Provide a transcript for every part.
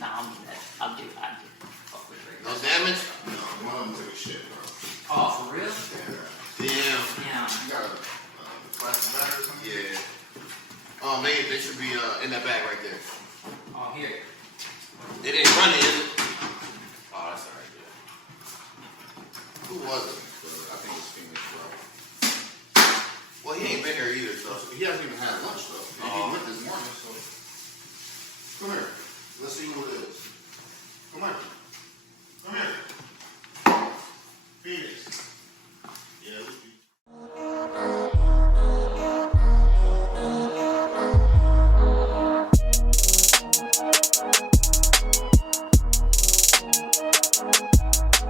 Nah, I'm good. I'll do. Fuck with it. No damage? No, mom took a shit, bro. Oh, for real? Damn. Yeah. You got a plastic bag or something? Yeah. Oh, they should be in that bag right there. Oh, here. It ain't running, is it? Oh, that's alright, yeah. Who was it? I think it's Phoenix, bro. Well, he ain't been here either, so. He hasn't even had lunch, though. He went this morning, so. Come here. Let's see who it is. Come here. Come here. Phoenix. Yeah, let's be.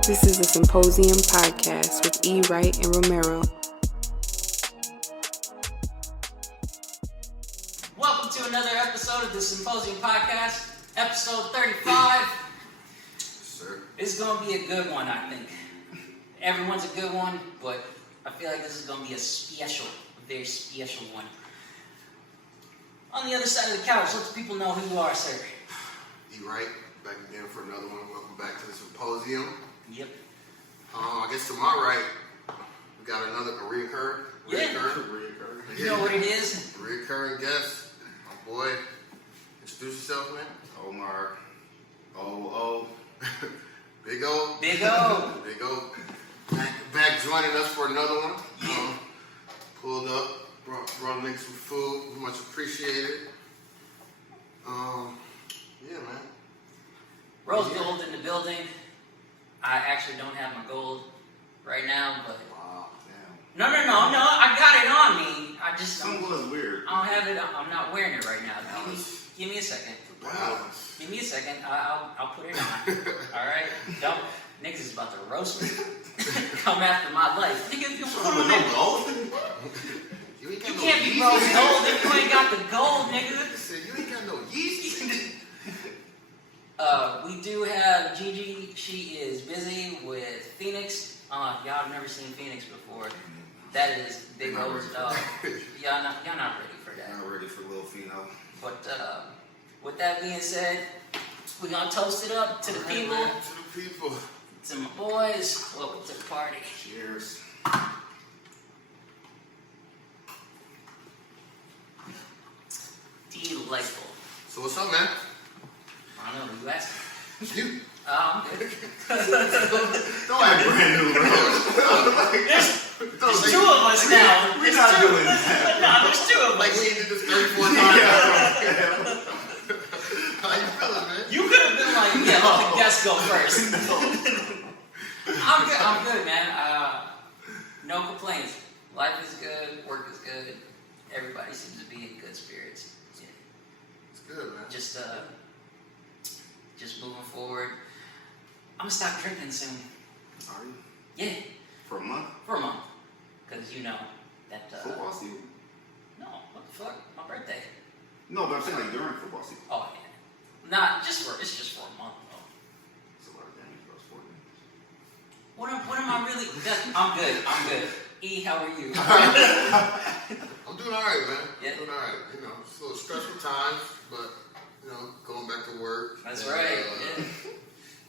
This is the Symposium podcast with E. Wright and Romero. Welcome to another episode of the Symposium podcast, episode 35. Sir. This is going to be a good one, I think. Everyone's a good one, but I feel like this is going to be a very special one. On the other side of the couch, let the people know who you are, sir. E. Wright, back again for another one. Welcome back to the Symposium. Yep. I guess to my right, we got another reoccurring. You know what it is? Reoccurring guest, my boy. Introduce yourself, man. Omar. Oh. Big O. Big O. Big O. Back joining us for another one. Pulled up, brought niggas some food. Much appreciated. Yeah, man. Rose gold in the building. I actually don't have my gold right now, but Wow, damn. no. I got it on me. I just Something was weird. I don't have it. I'm not wearing it right now. Give me a second. Balance. Give me a second. I'll put it on. All right. Don't. Niggas is about to roast me. Come after my life. Nigga, You ain't got you no can't be Yeezy. rose gold if you ain't got the gold, nigga. Said, you ain't got no Yeezy. We do have Gigi. She is busy with Phoenix. Y'all have never seen Phoenix before. That is Big O's dog. Y'all not ready for that. Not ready for Lil Fino. But with that being said, we're gonna toast it up to the people, Man, to the people. to my boys. Welcome to the party. Cheers. Delightful. So what's up, man? I don't know. You asked me. You I'm good. Don't act brand new, bro. There's two of us now. We're not doing that. No, there's two of like us. we did this 34 times. How you feeling, man? You could have been like, yeah, let the guests go first. I'm good, man. No complaints. Life is good. Work is good. Everybody seems to be in good spirits. Yeah. It's good, man. Just moving forward. I'm gonna stop drinking soon. Are you? Yeah, For a month? for a month. Cause you know that. Football season? No, what the fuck? My birthday. No, but I'm saying like during football season. Oh yeah. Nah, it's just for a month though. It's a lot of damage, bro. Sport games. What am I really? I'm good. E, how are you? I'm doing all right, man. Yeah. Doing all right. You know, it's a little stressful times, but you know, going back to work. That's and, right. Yeah.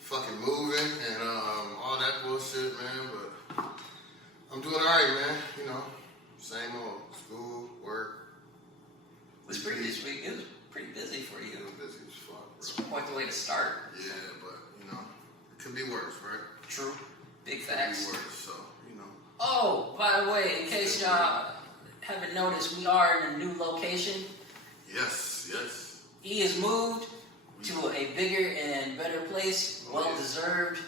Fucking moving and all that bullshit, man. But I'm doing all right, man. You know, same old school, work. This week it was pretty busy for you. It was busy as fuck, It's bro. quite the way to start. Yeah, but you know, it could be worse, right? True. Big It could facts. be worse, so you know. Oh, by the way, in case y'all haven't noticed, we are in a new location. Yes. E has moved to a bigger and better place. Well deserved.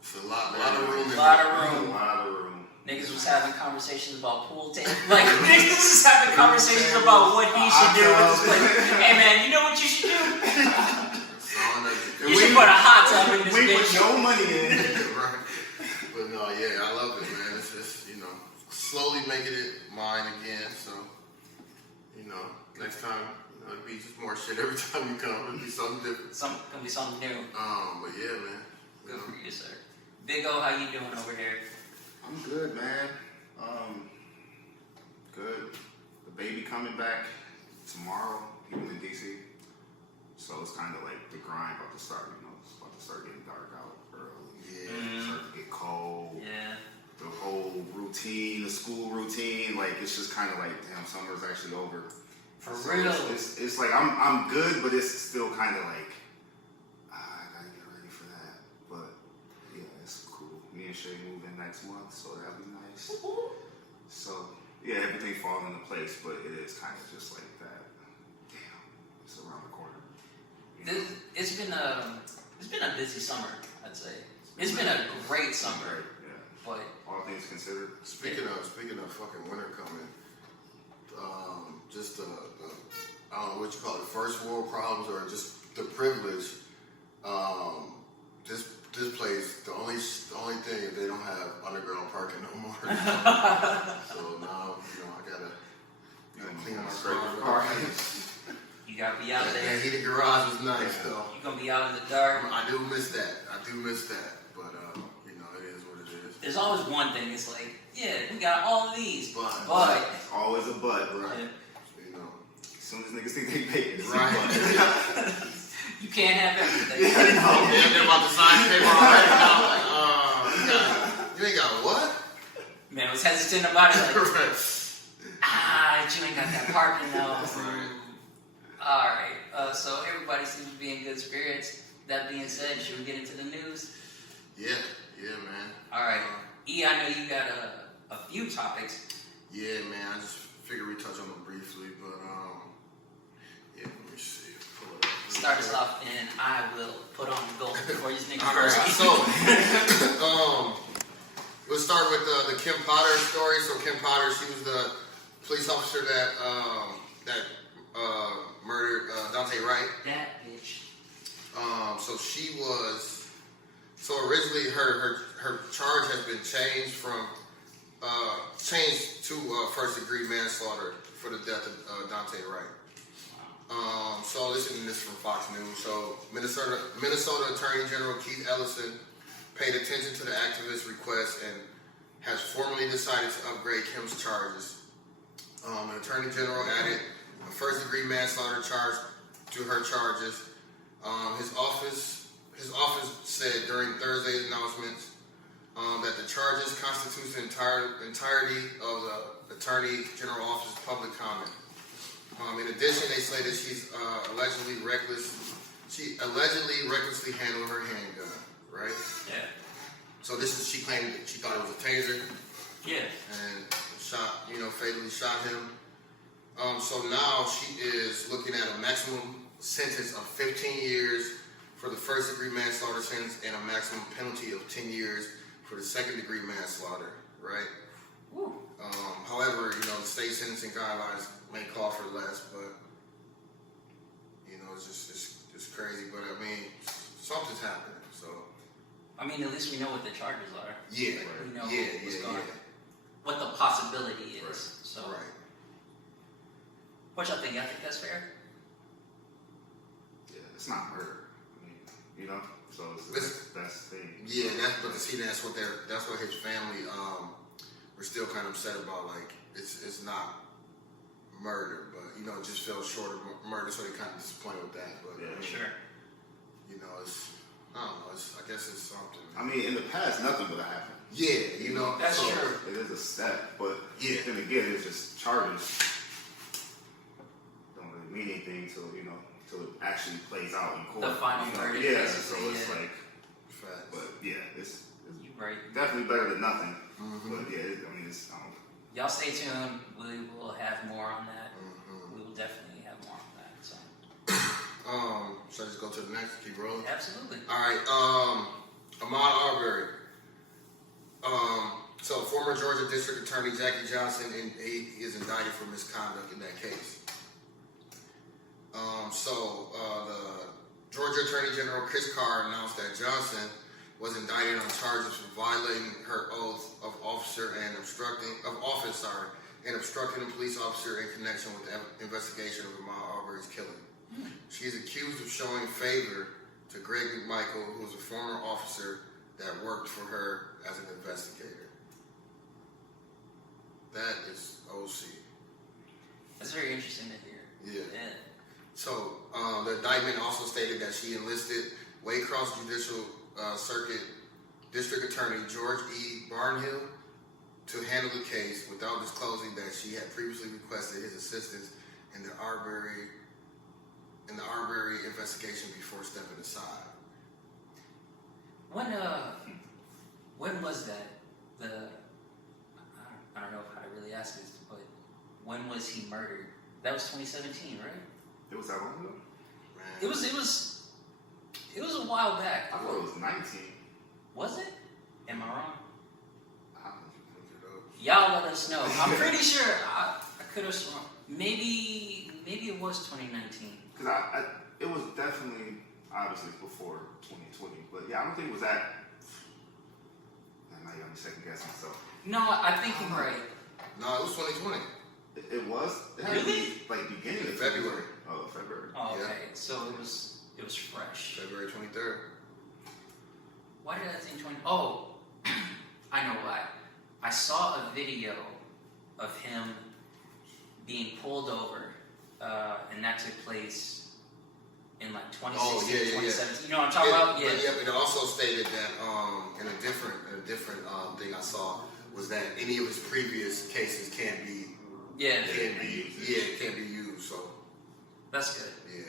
It's a lot of room. A lot of room. A lot of room. Niggas was having conversations about pool tape. Like, niggas was having conversations about what he should do with this place. Hey man, you know what you should do? You should put a hot tub in this We put bitch. no money in. Right. But no, yeah, I love it, man. It's just, you know, slowly making it mine again. So, you know, next time, you know, it'll be just more shit every time you come. It'll be something different. Gonna be something new. But yeah, man. You Good know. for you, sir. Big O, how you doing over here? I'm good, man. Good. The baby coming back tomorrow. He was in DC, so it's kind kind of like the grind about to start. You know, it's about to start getting dark out early. Yeah. Start to get cold. Yeah. The whole routine, the school routine, like it's just kind of like, damn, summer's actually over. For So real. It's like I'm good, but it's still kind of like I gotta get ready for that. But yeah, it's cool. Me and Shay move in next month, so that'll be nice. So yeah, everything falls into place, but it is kind of just like that. Damn, it's around the corner. You know? It's been a busy summer, I'd say. It's been a great summer. Great, yeah. But all things considered. Speaking of fucking winter coming, just I don't know what you call it, first world problems or just the privilege. This place, the only thing is they don't have underground parking no more. So now I gotta clean my car. you gotta be out there. That heated garage was nice though. You're gonna be out in the dark. I do miss that. But it is what it is. There's always one thing. It's like, yeah, we got all of these, but It's always a but. Right. Yeah. As soon as niggas think they make it, it's Right. a but. You can't have everything. They're about to sign paper already. Now I'm like, you ain't got what? Man, I was hesitant about it. Like, Right. you ain't got that parking though. Right. All right. So everybody seems to be in good spirits. That being said, should we get into the news? Yeah, man. All right. E, I know you got a few topics. Yeah, man. I just figured we touch on them briefly, but yeah. Let me see. Pull it up. Start us off, and I will put on the gold before you niggas All right. first. So, we'll start with the Kim Potter story. So Kim Potter, she was the police officer that murdered Dante Wright. That bitch. So she was. So originally, her charge has been changed to first degree manslaughter for the death of Dante Wright. So this is from Fox News. So Minnesota Attorney General Keith Ellison paid attention to the activist's request and has formally decided to upgrade Kim's charges. The Attorney General added a first degree manslaughter charge to her charges. His office said during Thursday's announcements that the charges constitute the entirety of the Attorney General Office's public comment. In addition, they say that she's allegedly recklessly handled her handgun, right? Yeah. So she claimed that she thought it was a taser Yeah. and fatally shot him. So now she is looking at a maximum sentence of 15 years for the first degree manslaughter sentence and a maximum penalty of 10 years for the second degree manslaughter, right? Woo. However, the state sentencing guidelines may call for less, but it's crazy. But I mean, something's happening. So I mean, at least we know what the charges are. yeah, We know yeah. what the possibility is. Right. So, Right. what y'all think? Y'all think that's fair? Yeah, it's not murder. I mean, so that's the thing. Yeah, that's what his family were still kind of upset about. Like it's not murder, but it just fell short of murder, so they kind of disappointed with that. But Yeah, sure. It's I don't know. I guess it's something. I mean, in the past, nothing would have happened. Yeah, That's so, true. It is a step, but Yeah. then again, it's just charges. Don't really mean anything till it actually plays out in court. The final verdict, Yeah, basically, so it's yeah. like, facts. but yeah, it's You right. definitely better than nothing. Mhm. But yeah, it's Y'all stay tuned. We will have more on that. Mhm. We will definitely have more on that. So, Should I just go to the next? Keep rolling. absolutely. All right. Ahmaud Arbery. So former Georgia District Attorney Jackie Johnson, he is indicted for misconduct in that case. The Georgia Attorney General Chris Carr announced that Johnson was indicted on charges for violating her oath of office and obstructing a police officer in connection with the investigation of Ahmaud Arbery's killing. She is accused of showing favor to Greg McMichael, who was a former officer that worked for her as an investigator. That is OC. That's very interesting to hear. Yeah. Yeah. So the indictment also stated that she enlisted Waycross Judicial Circuit District Attorney George E. Barnhill to handle the case without disclosing that she had previously requested his assistance in the Arbery investigation before stepping aside. When was that? I don't know how to really ask this, but when was he murdered? That was 2017, right? It was that long ago? Man. It was a while back. I thought it was 19. Was it? Am I wrong? I don't know if you looked it up. Y'all let us know. I'm pretty sure I could have sworn. Maybe it was 2019. Because it was definitely, obviously, before 2020. But yeah, I don't think it was that. Now you got me second guessing myself. No, I think you're right. No, it was 2020. It was? It had to be, like beginning of February. Oh, February. Oh, okay. Yeah. So it was fresh. February 23rd. Why did I think 20? Oh, I know why. I saw a video of him being pulled over, and that took place in like 2016, 2017. You know what I'm talking about? Yeah. But it also stated that in a different thing I saw was that any of his previous cases can't be used. So that's good. yeah.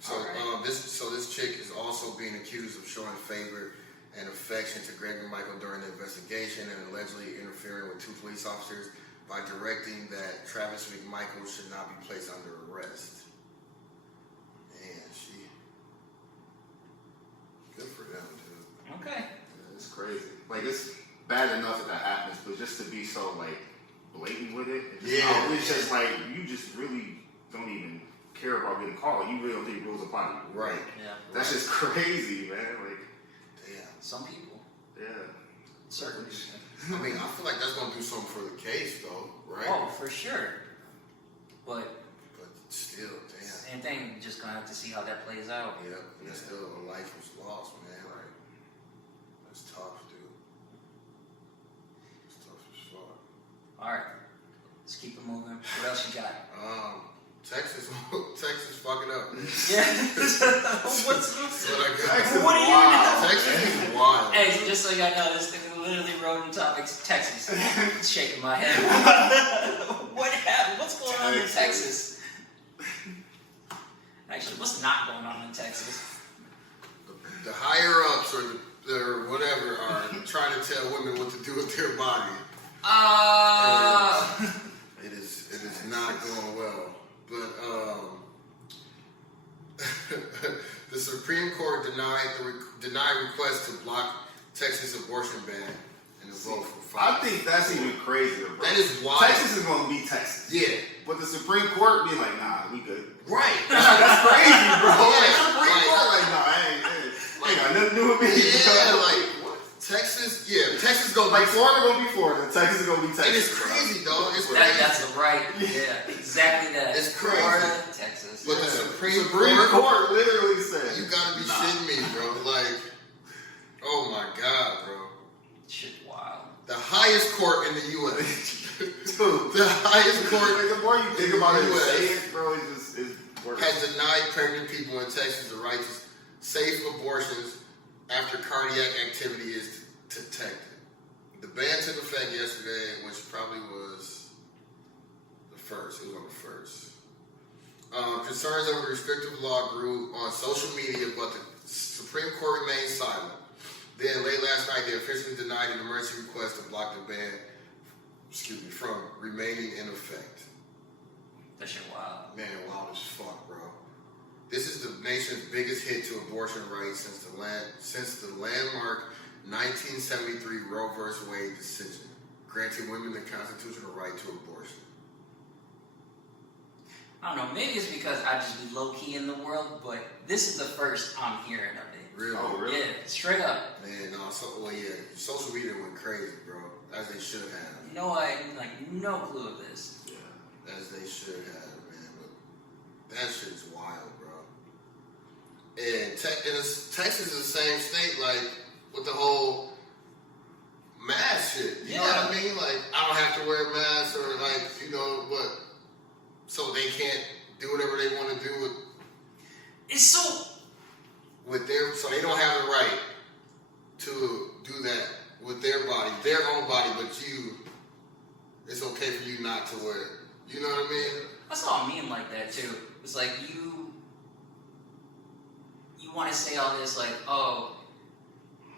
So Right. this chick is also being accused of showing favor and affection to Greg and Michael during the investigation and allegedly interfering with two police officers by directing that Travis McMichael should not be placed under arrest. Man, good for them, dude. Okay. Yeah, it's crazy. Like, it's bad enough that happens, but just to be so, like, blatant with it. It's just like, you just really don't even care about getting caught. You really don't think rules apply to you. Right. Yeah. That's just crazy, man. Like, Damn. Some people. yeah. Certainly. I mean, I feel like that's gonna do something for the case, though, right? Oh, for sure. But still, damn. same thing. Just gonna have to see how that plays out. Yep. And still a life was lost, man. Like, that's tough, dude. It's tough as fuck. All right. Let's keep it moving. What else you got? Texas fucking up. Yeah. What's what I got? What do you Texas is wild. Hey, just so y'all know, this thing literally wrote in topics. Texas. Shaking my head. What happened? What's going on in Texas? Actually, what's not going on in Texas? The higher ups or whatever are trying to tell women what to do with their body. It is not going well. But the Supreme Court denied request to block Texas abortion ban and the vote for 5. I think that's even crazier, bro. That is wild. Texas is going to be Texas. Yeah. But the Supreme Court be like, nah, we good. Right. That's crazy, bro. Yeah, Like, Supreme like- Court, like, nah, ain't got nothing to do with me. Yeah, bro. like what? Texas gonna Like, be Florida gonna be Florida, Texas is gonna be Texas. and it's crazy, dog. It's That's crazy. the right. Yeah, exactly that. It's crazy. Florida, Texas. But the Supreme Court, Court literally said, you gotta be shitting me, bro. Like, oh my god, bro. Shit, wild. The highest court in the U.S. dude, The highest court like, the more you think about it and US say it, bro, it's worse. has denied pregnant people in Texas the right to safe abortions after cardiac activity is detected. The ban took effect yesterday, which probably was the first. It was on the first. Concerns over the restrictive law grew on social media, but the Supreme Court remained silent. Then, late last night, they officially denied an emergency request to block the ban, from remaining in effect. That shit wild. Man, wild as fuck, bro. This is the nation's biggest hit to abortion rights since the landmark 1973 Roe v. Wade decision, granting women the constitutional right to abortion. I don't know. Maybe it's because I just be low key in the world, but this is the first I'm hearing of it. Really? Oh, really? Yeah, straight up. Man, no. Social media went crazy, bro. As they should have. No clue of this. Yeah, as they should have, man. But that shit's wild, bro. And Texas is the same state, like, with the whole mask shit. You know what I mean? Like, I don't have to wear a mask or, like, but so they can't do whatever they want to do It's so. with their, so they don't have the right to do that with their body, their own body, but it's okay for you not to wear it. You know what I mean? I saw a meme like that too. It's like you want to say all this like, oh,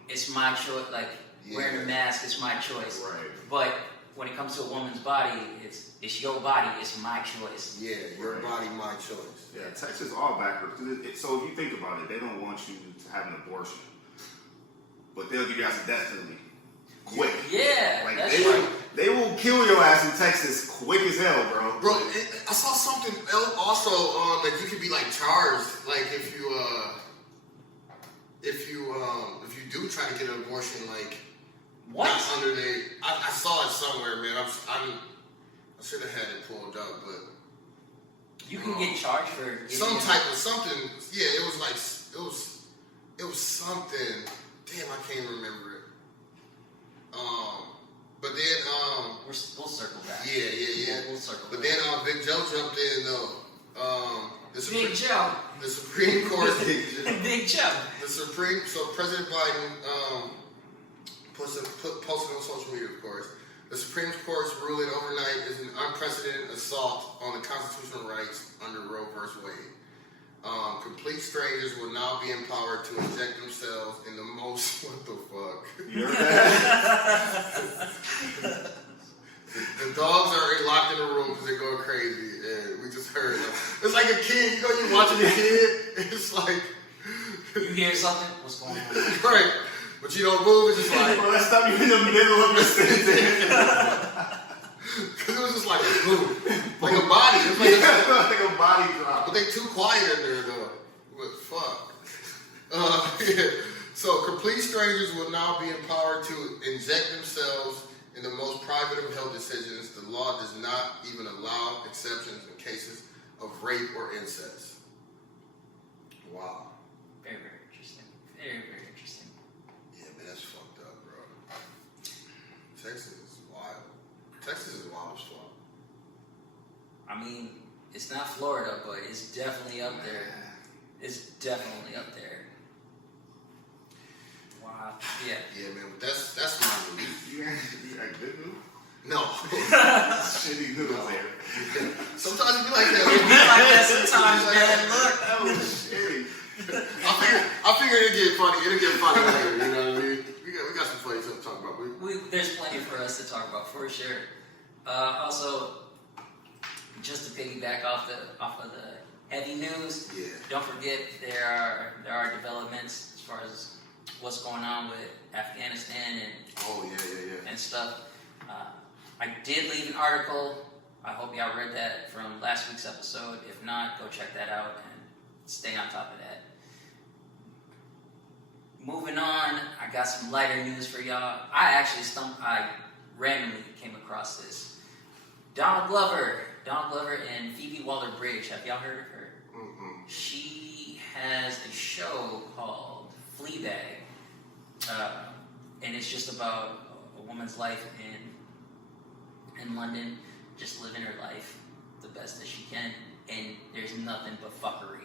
it's my choice. Like wearing a mask is my choice. Right. But when it comes to a woman's body, it's your body. It's my choice. Yeah, your body, my choice. Yeah, Texas all backwards. So if you think about it, they don't want you to have an abortion, but they'll give you out the death penalty quick. Yeah, like that's right. They will kill your ass in Texas quick as hell, bro. Bro, I saw something else also that you could be like charged, like if you do try to get an abortion, like What? not under the. I saw it somewhere, man. I should have had it pulled up, but You can get charged for some type of something. Yeah, it was like it was something. Damn, I can't remember it. But then We'll circle back. yeah. We'll circle But back. then Big Joe jumped in though. Big Joe. The Supreme Court. Big Joe. So President Biden posted on social media, of course. The Supreme Court's ruling overnight is an unprecedented assault on the constitutional rights under Roe v. Wade. Complete strangers will now be empowered to inject themselves in the most. What the fuck? You heard that? The dogs are locked in a room because they're going crazy, and we just heard them. It's like a kid. You know, you're watching a kid. It's like You hear something? What's going on? right, but you don't move. It's just like. Bro, let's stop you in the middle of your sentence. Because it was just like a boom, like a body. It was like a body drop. but they too quiet in there though. But fuck. Yeah. So complete strangers will now be empowered to inject themselves in the most private of health decisions. The law does not even allow exceptions in cases of rape or incest. Wow. Very, very interesting. Very, very interesting. Yeah, man, that's fucked up, bro. Texas is wild. Texas is wild as fuck. I mean, it's not Florida, but it's definitely up there. It's definitely up there. Wow. Yeah. Yeah, man, but that's my news. You got good news? No. Shitty news there. Sometimes it be like It be that. like that sometimes, man. Look. That was shitty. I figure it'll get funny. It'll get funny later. You know what I mean? We got some funny stuff to talk about. There's plenty for us to talk about for sure. Also, just to piggyback off of the heavy news, Yeah. don't forget there are developments as far as what's going on with Afghanistan Oh yeah. and stuff. I did leave an article. I hope y'all read that from last week's episode. If not, go check that out and stay on top of that. Moving on, I got some lighter news for y'all. I randomly came across this. Donald Glover and Phoebe Waller-Bridge. Have y'all heard of her? Mm-mm. She has a show called Fleabag, and it's just about a woman's life in London, just living her life the best that she can, and there's nothing but fuckery.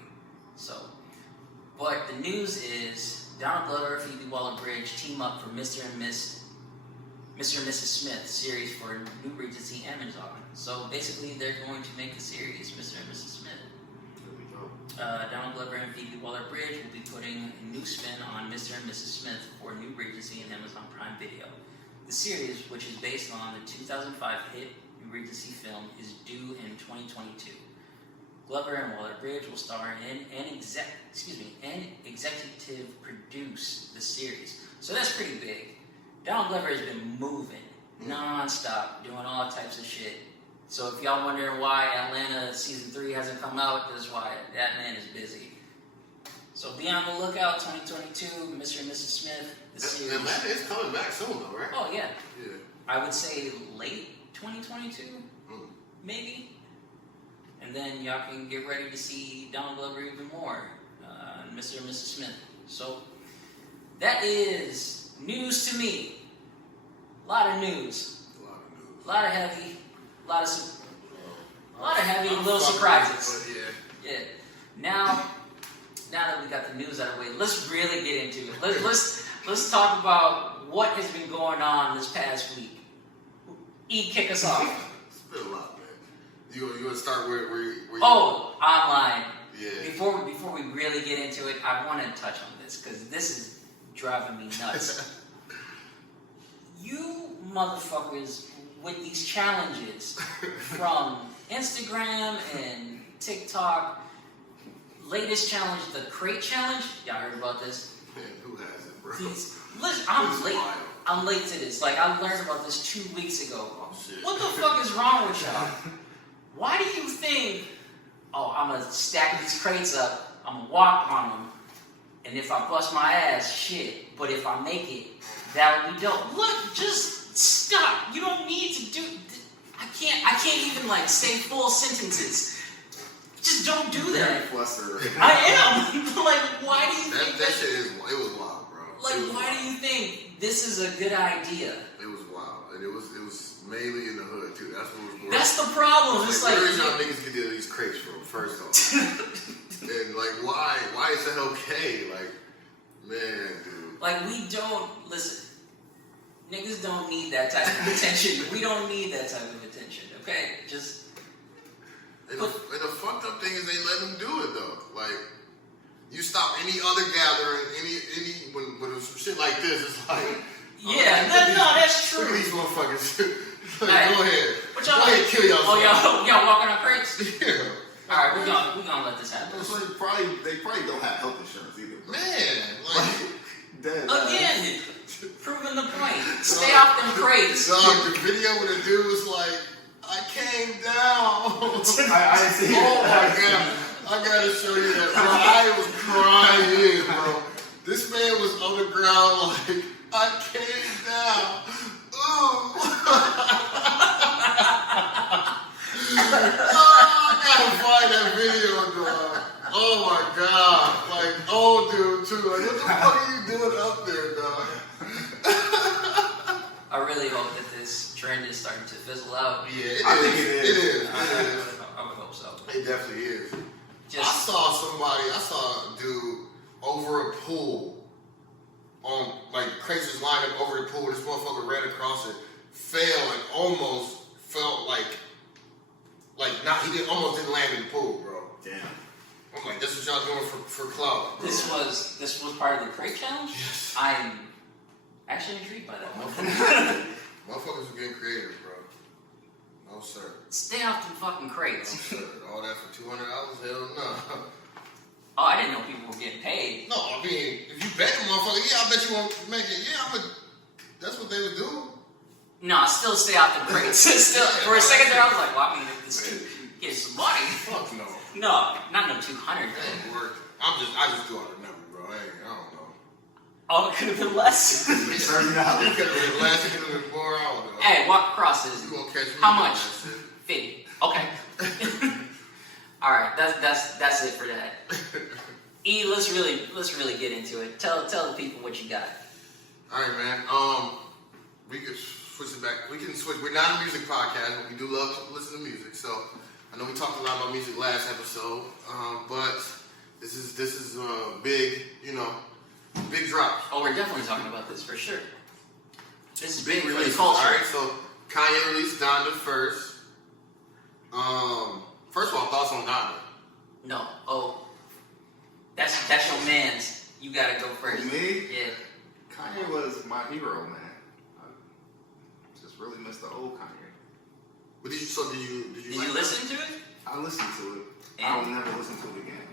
So, but the news is Donald Glover, Phoebe Waller-Bridge team up for Mr. and Mrs. Smith series for New Regency Amazon. So basically, they're going to make a series, Mr. and Mrs. Smith. There we go. Donald Glover and Phoebe Waller-Bridge will be putting a new spin on Mr. and Mrs. Smith for New Regency and Amazon Prime Video. The series, which is based on the 2005 hit New Regency film, is due in 2022. Glover and Waller-Bridge will star in and executive produce the series. So that's pretty big. Donald Glover has been moving non-stop, doing all types of shit. So if y'all wondering why Atlanta season 3 hasn't come out, that's why that man is busy. So be on the lookout, 2022, Mr. and Mrs. Smith, the series. Atlanta is coming back soon, though, right? Oh yeah, Yeah. I would say late 2022, Mm. maybe. And then y'all can get ready to see Donald Glover even more, Mr. and Mrs. Smith. So that is news to me. A lot of news. A lot of news. A lot of heavy, a lot of heavy, I'm little fucking surprises. with it, Yeah. Now that we got the news out of the way, let's really get into it. Let's talk about what has been going on this past week. Kick us off. It's been a lot, man. You want to start where you... Online. Yeah. Before we really get into it, I want to touch on this because this is driving me nuts. You motherfuckers with these challenges from Instagram and TikTok. Latest challenge, the crate challenge. Y'all heard about this? Man, who hasn't, bro? Listen, I'm late. Wild. I'm late to this. Like, I learned about this 2 weeks ago. Oh, shit. What the fuck is wrong with y'all? Why do you think, I'm going to stack these crates up, I'm going to walk on them, and if I bust my ass, shit. But if I make it, that would be dope. Look, just stop. You don't need to do... I can't even, like, say full sentences. Just don't do that. I am. Like, why do you think that shit is... It was wild, bro. Like, why do you think this is a good idea? It was wild. And it was mainly in the hood, too. That's what was going on. That's the problem. It's like... Where is y'all niggas get these crates from, first off? And, like, why? Why is that okay? Like, man, dude. Like, we don't... Listen. Niggas don't need that type of attention. We don't need that type of attention, okay? Just... And the fucked up thing is they let them do it though. Like, you stop any other gathering, any when it was some shit like this, it's like, that's true. Look at these motherfuckers. Like, right. Go ahead. What y'all go ahead, kill yourself. y'all walking on crates? Yeah. All right, we're gonna let this happen. So they probably don't have health insurance either. Bro. Man, like, Again, proving the point. Stay off them crates. dog, the video where the dude was like, I came down. I see it. Oh my god. I gotta show you that, bro. I was crying, bro. This man was on the ground like, I came down. Ooh. I gotta find that video, dog. Oh my god. Like, old dude too. Like, what the fuck are you doing up there, dog? I really hope that this trend is starting to fizzle out. Yeah, I think it is. It is. I would hope so. It definitely is. Just I saw a dude over a pool on, like, crates was lined up over the pool. This motherfucker ran across it, fell, and almost felt like almost didn't land in the pool, bro. Damn. I'm like, this is what y'all doing for clout, bro. this was part of the crate challenge. Yes. I'm actually intrigued by that one. Motherfuckers are getting creative, bro. No, sir. Stay off them fucking No, crates. sir. All that for $200? Hell no. Oh, I didn't know people were getting paid. No, I mean, if you bet the motherfucker, yeah, I bet you won't make it. Yeah, that's what they would do. No, still stay off them crates. Still, for a second there, I was like, well, I mean, if this dude gets some money. Fuck no. No, not no 200. That ain't work. I just do all the number, bro. I don't know. Oh, it could have been less. It could have been less, it could have been more, I don't know. Hey, walk across this. You gonna catch me? How doing much? that shit. 50. Okay. All right, that's it for that. Let's really get into it. Tell the people what you got. All right, man. We could switch it back. We can switch. We're not a music podcast, but we do love to listen to music. So I know we talked a lot about music last episode, but this is big, big drop. Oh, we're definitely talking about this for sure. This is Big big for the release. culture. All right, so Kanye released Donda first. First of all, thoughts on Donda? No. Oh, that's your man's. You gotta go first. Me? Yeah. Kanye was my hero, man. I just really miss the old Kanye. But did you Did you listen to it? I listened to it. And? I will never listen to it again.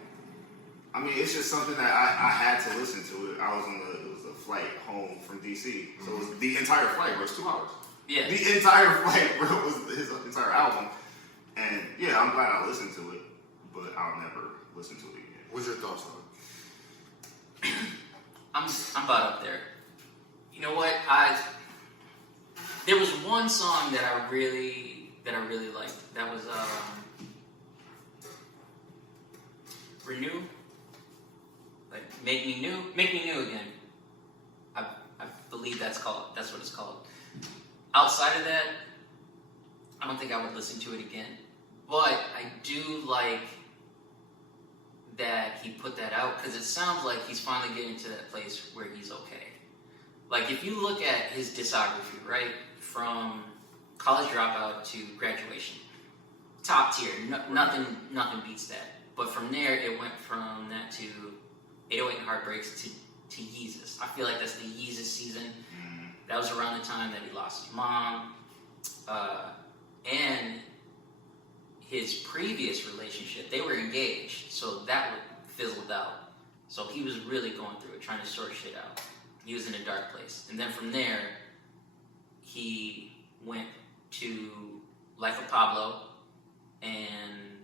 I mean, it's just something that I had to listen to it. It was a flight home from DC. So it was the entire flight, bro. It was 2 hours. Yeah. The entire flight, bro, was his entire album. And yeah, I'm glad I listened to it, but I'll never listen to it again. What's your thoughts on it? I'm about up there. You know what? There was one song that I really liked. That was Renew. Like Make Me New again. I believe that's what it's called. Outside of that, I don't think I would listen to it again. But I do like that he put that out because it sounds like he's finally getting to that place where he's okay. Like if you look at his discography, right, from College Dropout to Graduation, top tier, nothing beats that. But from there, it went from that to 808 and Heartbreaks to Yeezus. I feel like that's the Yeezus season. That was around the time that he lost his mom. And his previous relationship, they were engaged, so that fizzled out. So he was really going through it, trying to sort shit out. He was in a dark place. And then from there, he went to Life of Pablo and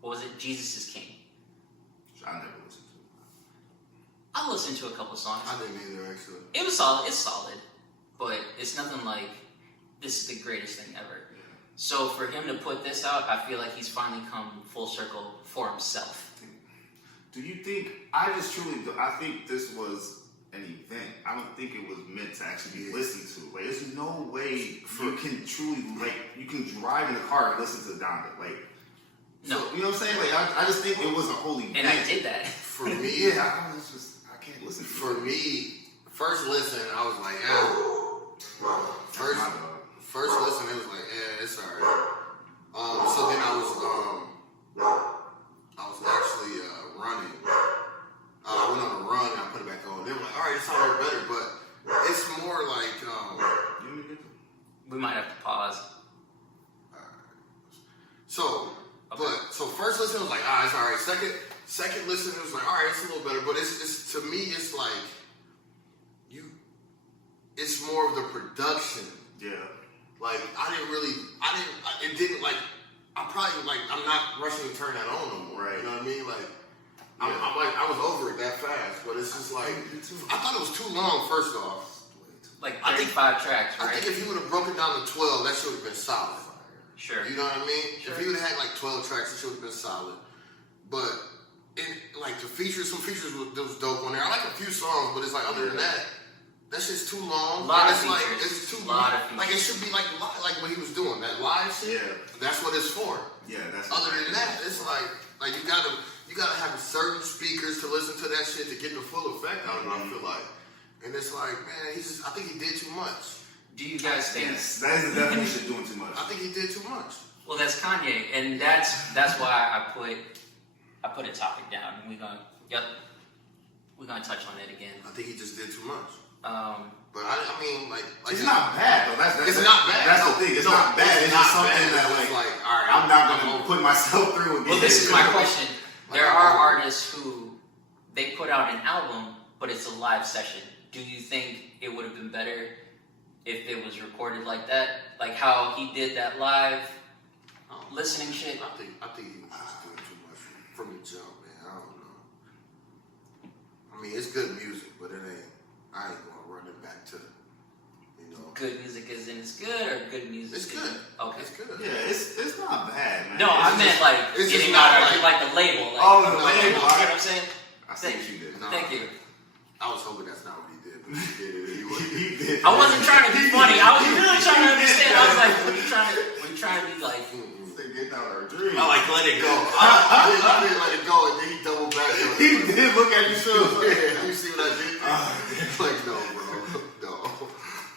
what was it? Jesus is King. I never listened to it. I listened to a couple songs. I didn't either, actually. It was solid. It's solid. But it's nothing like, this is the greatest thing ever. Yeah. So for him to put this out, I feel like he's finally come full circle for himself. Do you think, I think this was an event. I don't think it was meant to actually be listened to. Like, there's no way you can truly, like, you can drive in a car and listen to Donda. Like, No. so, you know what I'm saying? Like, I just think it was a whole event. And I did that. For me, Yeah, I can't listen to it. for me, first listen, I was like, First listen, it was like, it's alright. So then I was actually running. I went on a run and I put it back on. They were like, alright, it's already better, but it's more like, We might have to pause. so first listen was like, it's alright. Second listen it was like, alright, it's a little better, but it's to me, it's like, it's more of the production. Yeah. Like, I'm not rushing to turn that on no more. Right. You know what I mean? Like, Yeah. I'm like, I was over it that fast, but it's just like, I thought it was too long, first off. Like I think- 35 tracks, right? I think if you would have broken down to 12, that should have been solid. Sure. You know what I mean? Sure. If you would have had like 12 tracks, it should have been solid. But, like, some features that was dope on there. I like a few songs, but it's like, other than that, that shit's too long. Lot of it's like, features. it's too Lot of like, it should be like what he was doing. That live shit, Yeah. that's what it's for. Yeah, that's Other than that, it's like you gotta have certain speakers to listen to that shit to get the full effect out of it, I feel like. And it's like, man, I think he did too much. Do you guys think? Yes, that is the definition of doing too much. I think he did too much. Well, that's Kanye, and that's why I put a topic down, and we're gonna touch on it again. I think he just did too much. Um, But I mean, like It's not bad though. it's not bad. That's the thing. It's not bad. It's just something that It's like all right, I'm not gonna put myself through again. well, this is my question. There are artists who they put out an album, but it's a live session. Do you think it would have been better if it was recorded like that, like how he did that live listening shit? I think he was just doing too much from the jump, man. I don't know. I mean, it's good music, but I ain't gonna run it back to, Good music is in it's good, or good music? It's good. Okay. It's good. Yeah, it's not bad, man. No, I meant like it's getting just out not of like the label. Like, Oh, the you know label. what I'm saying? I see what you did. No. Thank you. I was hoping that's not what he did, but he did it anyway. He did. I wasn't trying to be funny. I was really trying to understand. I was like, were you trying to be like? They get out of our dream. I like let it go. I didn't let it go, and then he doubled back. He did look at you too. Yeah, you see what I did? Like, no, bro, no.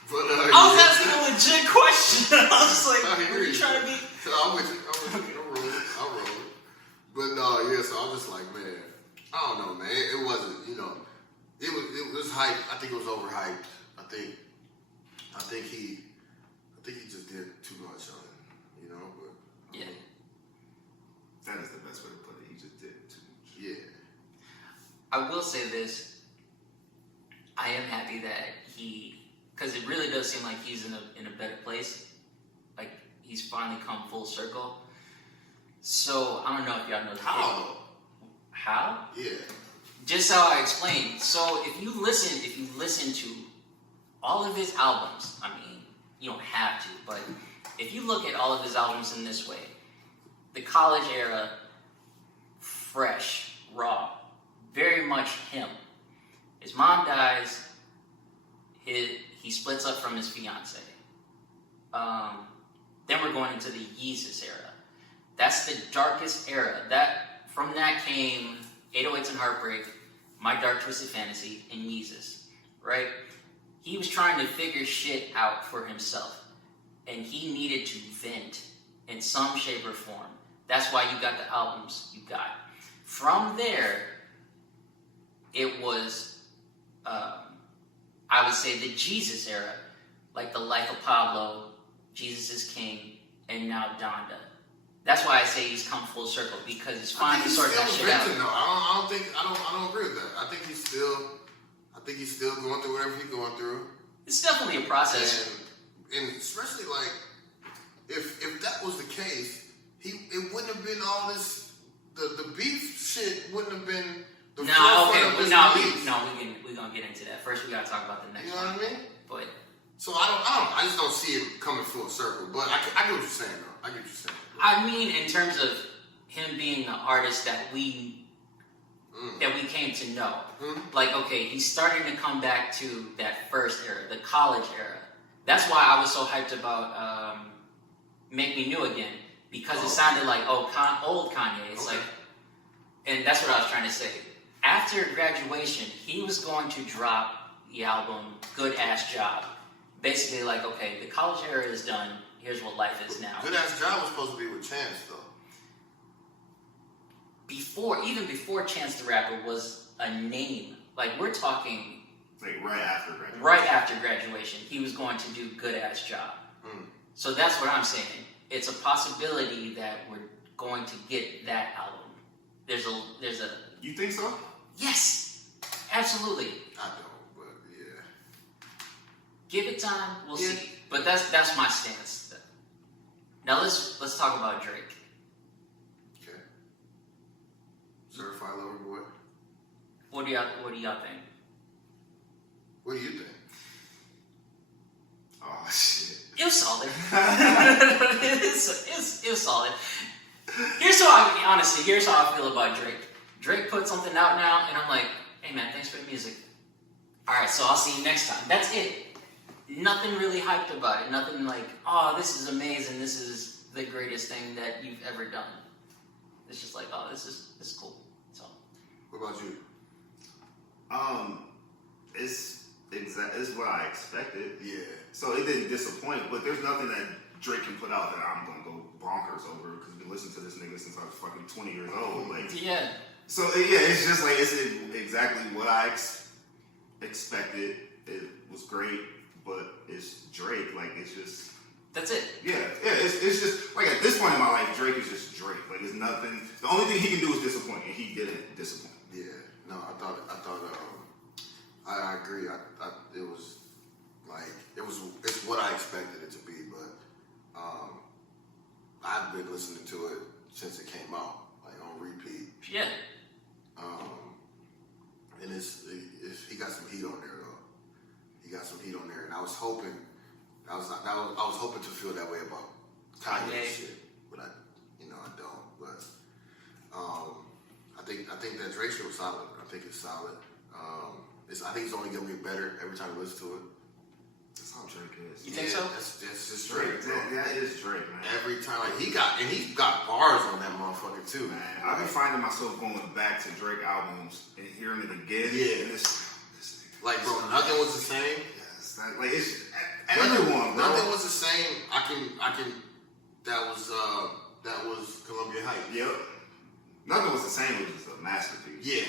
But I was asking a legit question. I was like, were you trying to be? So I'm with you. I'm rolling. But no, yeah. So I'm just like, man, I don't know, man. It wasn't, it was hype. I think it was overhyped. I think he just did too much on it, But Yeah. That is the best way to put it. He just did too much. yeah. I will say this. I am happy that because it really does seem like he's in a better place. Like he's finally come full circle. So I don't know if y'all know How? How? Yeah. Just how I explained. So if you listen to all of his albums, I mean, you don't have to, but if you look at all of his albums in this way, the college era, fresh, raw, very much him. His mom dies. He splits up from his fiance. Then we're going into the Yeezus era. That's the darkest era. That From that came 808s and Heartbreak, My Dark Twisted Fantasy, and Yeezus, right? He was trying to figure shit out for himself, and he needed to vent in some shape or form. That's why you got the albums you got. From there, it was, I would say, the Jesus era, like The Life of Pablo, Jesus is King, and now Donda. That's why I say he's come full circle, because he's finally sorting that shit out. I don't agree with that. I think he's still going through whatever he's going through. It's definitely a process. And especially like if that was the case, it wouldn't have been all this the beef shit wouldn't have been the we're gonna get into that. First we gotta talk about the next one. You know what I mean? But so I just don't see it coming full circle. But I get what you're saying though. I get what you're saying. I mean, in terms of him being the artist that we came to know. Like, okay, he's starting to come back to that first era, the college era. That's why I was so hyped about Make Me New Again, because it sounded like old Kanye. It's like, and that's what I was trying to say. After graduation, he was going to drop the album Good Ass Job. Basically like, okay, the college era is done. Here's what life is now. Good Ass Job was supposed to be with Chance, though. Even before Chance the Rapper was a name, like we're talking, like right after graduation. Right after graduation, he was going to do Good Ass Job. So that's what I'm saying. It's a possibility that we're going to get that album. There's a. You think so? Yes, absolutely. I don't, but yeah. Give it time, we'll see. But that's my stance. Now let's talk about Drake. Okay. Certified Lover Boy. What do y'all think? What do you think? Oh shit. It was solid. it was solid. Here's how I feel about Drake. Drake put something out now, and I'm like, hey man, thanks for the music. Alright, so I'll see you next time. That's it. Nothing really hyped about it. Nothing like, oh, this is amazing. This is the greatest thing that you've ever done. It's just like, oh, this is cool. So. What about you? It's what I expected. Yeah. So it didn't disappoint, but there's nothing that Drake can put out that I'm gonna go bonkers over, because I've been listening to this nigga since I was fucking 20 years old. Like, yeah. So yeah, it's just like it's exactly what I expected. It was great, but it's Drake. Like, it's just. That's it. Yeah. It's just like at this point in my life, Drake is just Drake. Like, there's nothing. The only thing he can do is disappoint, and he didn't disappoint. Yeah. No, I thought. I agree. It was like it's what I expected it to be, but I've been listening to it since it came out, like on repeat. Yeah. And he got some heat on there though. He got some heat on there, and I was hoping to feel that way about Kanye shit, but I don't. But I think that Drake shit was solid. I think it's solid. I think it's only gonna get better every time you listen to it. That's how Drake is. You think so? That's just Drake. That is Drake, man. Every time, like he got bars on that motherfucker too, man. I've been finding myself going back to Drake albums and hearing it again. Yeah. And this like, bro, nothing was the same. Yes, like it's everyone, bro. Nothing was the same. I can. That was Columbia Heights. Yep. Nothing was the same. It was just a masterpiece. Yeah,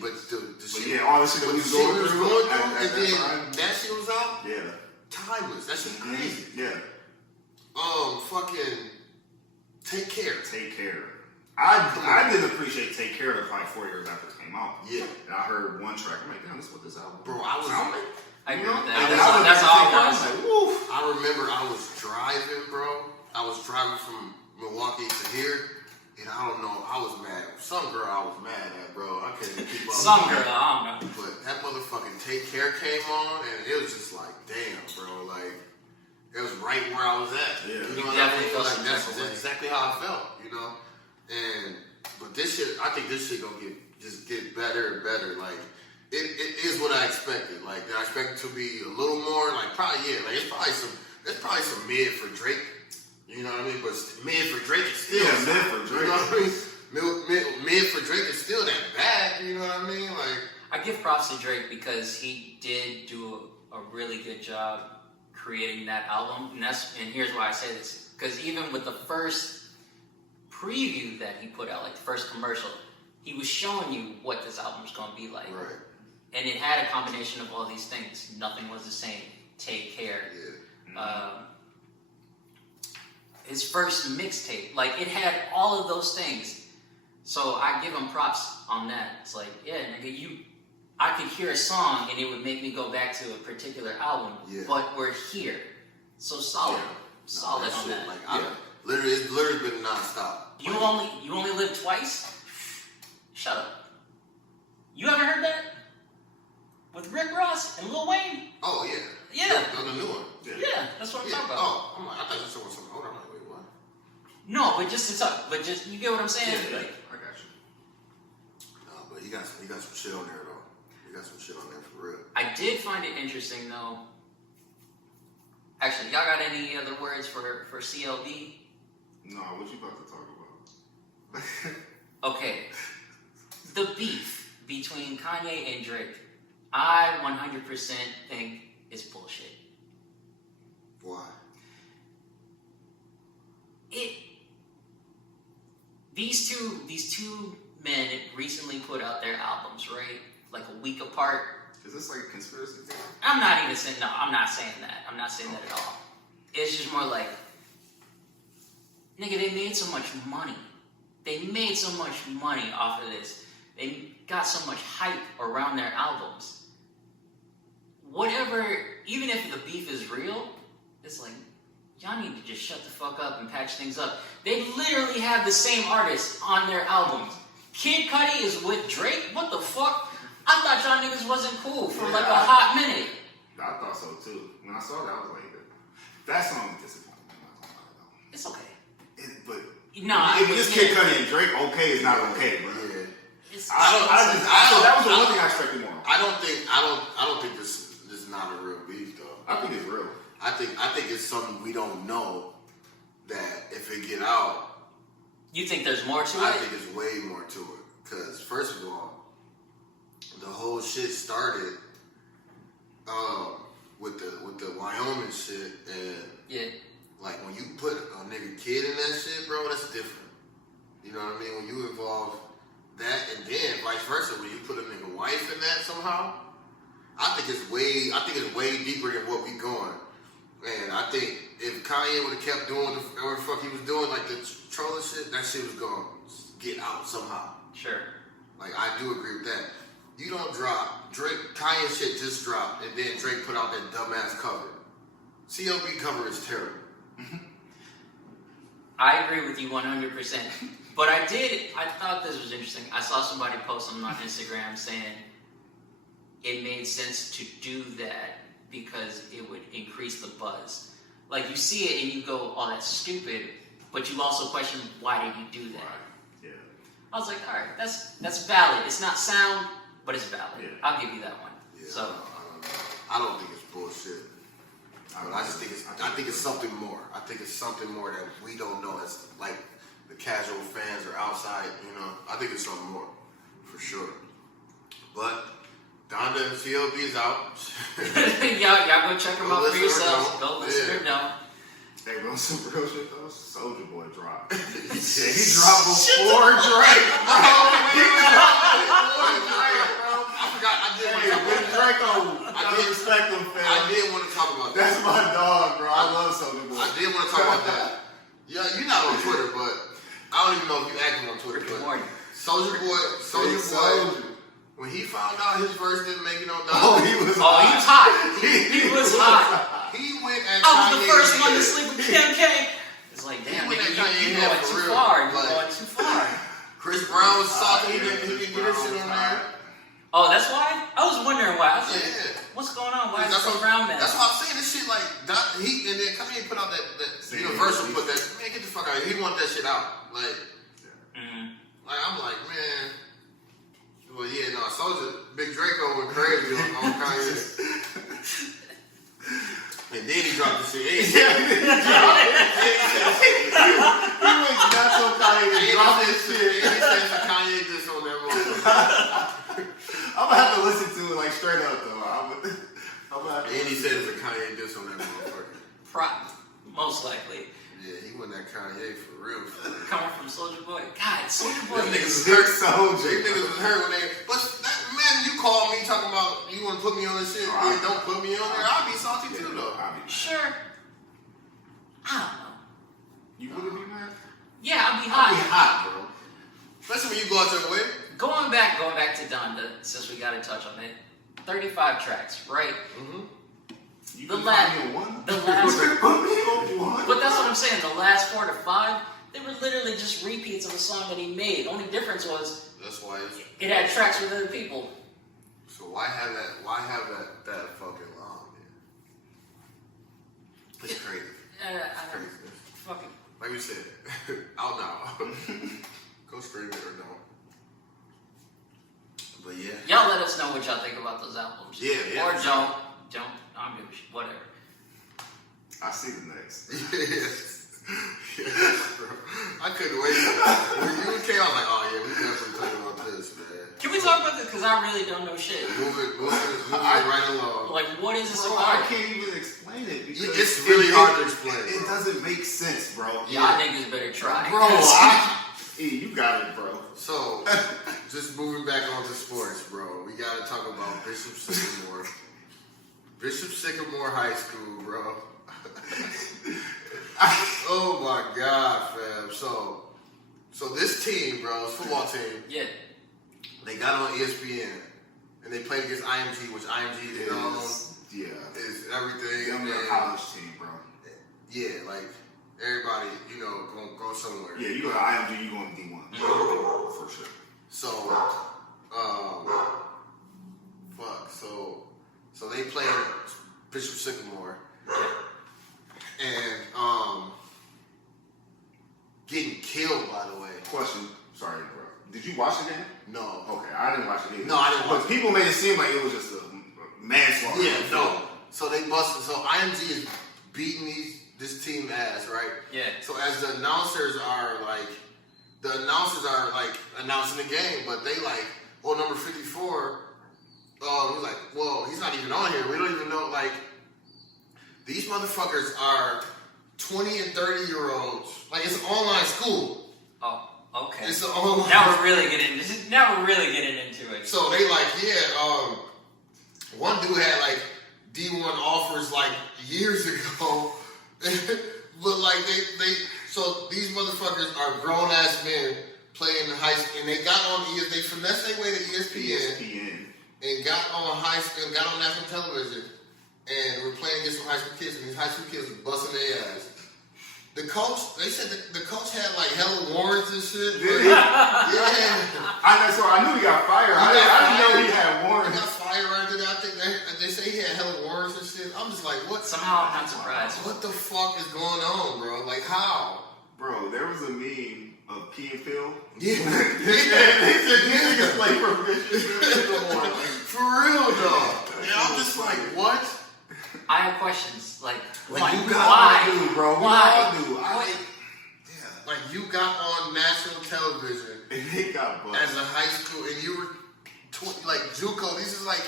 but shit. Yeah, all the shit that we was going through, and then that shit was out. Yeah. Timeless. That shit crazy. Yeah. Fucking Take Care. Take Care. I didn't appreciate Take Care until like 4 years after it came out. Yeah. And I heard one track. I'm like, damn, this is what this album. Bro, I was. I agree with And that. That's all I was. like, woo. I remember I was driving, bro. I was driving from Milwaukee to here. And I don't know, I was mad. Some girl I was mad at, bro. I couldn't even keep up. Some girl, I don't know. But that motherfucking Take Care came on, and it was just like, damn, bro. Like, it was right where I was at. Yeah. You know what definitely I mean? felt Like, some that's type of way. exactly how I felt, you know? But this shit, I think this shit gonna get better and better. Like, it is what I expected. Like, I expect it to be a little more, like, probably, yeah. Like, it's probably some mid for Drake. You know what I mean? But mid for Drake is still. Yeah, mid for Drake. You know what I mean? mid for Drake is still that bad. You know what I mean? Like, I give props to Drake because he did do a really good job creating that album, and here's why I say this, because even with the first preview that he put out, like the first commercial, he was showing you what this album's gonna be like, right? And it had a combination of all these things. Nothing was the same. Take Care. Yeah. His first mixtape, like it had all of those things. So I give him props on that. It's like, yeah, nigga, I could hear a song and it would make me go back to a particular album, but we're here. So solid. Solid on that. Like, it's literally been nonstop. You only live twice? Shut up. You haven't heard that? With Rick Ross and Lil Wayne? Oh, yeah. Yeah. The new one. Yeah, that's what I'm talking about. Oh, I'm like, I thought you said something. Hold on, I'm like, wait, what? No, but just to talk, you get what I'm saying? Yeah, Like, I got you. No, but you got some shit on there, though. You got some shit on there for real. I did find it interesting, though. Actually, y'all got any other words for CLB? No, what you about to talk about? Okay. The beef between Kanye and Drake, I 100% think is bullshit. Why? These two men recently put out their albums, right? Like a week apart. Is this like a conspiracy theory? I'm not saying that. I'm not saying that at all. It's just more like, nigga, they made so much money. They made so much money off of this. They got so much hype around their albums. Whatever, even if the beef is real, it's like, y'all need to just shut the fuck up and patch things up. They literally have the same artists on their albums. Kid Cudi is with Drake? What the fuck? I thought y'all niggas wasn't cool for like a hot minute. I thought so too. When I saw that, I was like, that song is disappointing. I'm not gonna lie though. It's okay. But Nah, if it's Kid Cudi and Drake, okay is not okay, bro. Yeah. That was the one thing I expected more. I don't think this is not a real beef though. I think it's real. I think it's something we don't know that if it get out. You think there's more to it? I think there's way more to it. Because first of all, the whole shit started with the Wyoming shit, and like when you put a nigga kid in that shit, bro, that's different. You know what I mean? When you involve that, and then vice versa, when you put a nigga wife in that somehow, I think it's way deeper than what we going. And I think if Kanye would have kept doing whatever the fuck he was doing, like the trolling shit, that shit was gonna get out somehow. Sure. Like, I do agree with that. You don't drop Kanye shit just dropped, and then Drake put out that dumbass cover. CLB cover is terrible. I agree with you 100%. But I thought this was interesting. I saw somebody post something on Instagram saying it made sense to do that because it would increase the buzz. Like, you see it and you go, oh, that's stupid, but you also question, why did you do that? Yeah. I was like, all right, that's valid. It's not sound, but it's valid. Yeah. I'll give you that one. Yeah, So I don't think it's bullshit. But I think it's something more. I think it's something more that we don't know as like the casual fans or outside, you know. I think it's something more, for sure. But Donda and CLB is out. y'all go check them out for yourselves. Go listen or no. Hey, bro, some real shit though. Soulja Boy dropped. Yeah, he dropped before Drake. He dropped before Drake, bro. I forgot. I did want to talk about Draco. I did respect him, fam. I did want to talk about that. That's my dog, bro. I love Soulja Boy. I did want to talk about that. Yeah, you're not on Twitter, but I don't even know if you active on Twitter. Good But morning. Soulja Boy. When he found out his verse didn't make it on Donda, Oh, he was hot. He was hot. He went at I was the Kanye's first one to head. sleep with Kim K. It's like, damn, went nigga, at you Kanye's going head for too real. far. You Like, going too far. Chris Brown was salty. He didn't get his shit on there. Oh, that's why? I was wondering why. I was like, Yeah. what's going on? Why is That's it what Brown man? That's why I'm saying this shit like he and then Kanye put out that Universal put that, man, get the fuck out of here. He want that shit out. Like I'm like, man. Well, yeah, no, Soulja, Big Draco went crazy on Kanye. And And then he dropped the shit. He He went nuts on Kanye and dropped this shit. He says a Kanye diss on that motherfucker. I'm gonna have to listen to it like straight up though. I'm gonna have to And he says a Kanye diss on that motherfucker. Most likely. Yeah, he wasn't that Kanye for real. Coming from Soulja Boy. God, Soulja Boy Them niggas is... was hurt. Soldier. Them niggas was hurt when they. But that, man, you called me talking about you want to put me on this shit. Yeah, don't put me on there. I'll be salty too though. I'll be mad. Sure. I don't know. You wouldn't be mad? Yeah, I'll be I'll be hot. hot, bro. Especially when you go out your way. Going back to Donda, since we got to touch on it. 35 tracks, right? Mm-hmm. You The can last- put me on one? the last- Put me on one? But that's what I'm saying. The last 4 to 5, they were literally just repeats of a song that he made. Only difference was That's why it's. it had tracks with other people. So why have that? Why have that fucking long? Man? It's crazy. I don't Crazy. fucking. Like we said, out now. Go stream it or don't. But yeah. Y'all let us know what y'all think about those albums. Yeah. Or don't. I'm good. Whatever. I see the next. Yes. Bro. I couldn't wait. When you came, I was like, oh yeah, we definitely talking about this, man. Can we talk about this? Because I really don't know shit. Move it right along. Like, what is this Bro, I about? can't even explain it because It's really hard to explain, It bro. doesn't make sense, bro. Y'all niggas better try. Bro, you got it, bro. So, just moving back onto sports, bro. We gotta talk about Bishop Sycamore. Bishop Sycamore High School, bro. Oh my God, fam. So this team, bro, this football team, Yeah. they got on ESPN and they played against IMG, which IMG is everything. I'm a and college team, bro. yeah, like everybody, gonna go somewhere. Yeah, you go to IMG, you going to D1 for sure. So, So they played Bishop Sycamore, and getting killed, by the way. Question, sorry, bro. Did you watch the game? No. Okay, I didn't watch it either. No, I didn't watch But people made it seem like it was just a manslaughter. Yeah, no. So they busted. So IMG is beating this team ass, right? Yeah. So as the announcers are announcing the game, but they like, well, number 54. We're like, well, he's not even on here. We don't even know. Like, these motherfuckers are 20 and 30-year-olds. Like, it's an online school. Oh, okay. It's an online. Now we're really getting into it. So they like, one dude had like D1 offers like years ago, but like so these motherfuckers are grown ass men playing in high school, and they got on they finessed their way to ESPN and got on national television, and were playing against some high school kids, and these high school kids were busting their ass. The coach, they said the coach had like hella warrants and shit. Did he? Yeah. I knew he got fired. I didn't know he had He warrants. got fired right there. I think they say he had hella warrants and shit. I'm just like, what? Somehow I'm not surprised. What the fuck is going on, bro? Like, how? Bro, there was a meme of Key and Phil. Yeah. They said these niggas play for Bishop Sycamore. For real, though. And I'm just like, what? I have questions. Like Like, why? you got Why? to do, bro. We Why? all do. Like, you got on national television And they got busted. as a high school, and you were like JUCO. These is like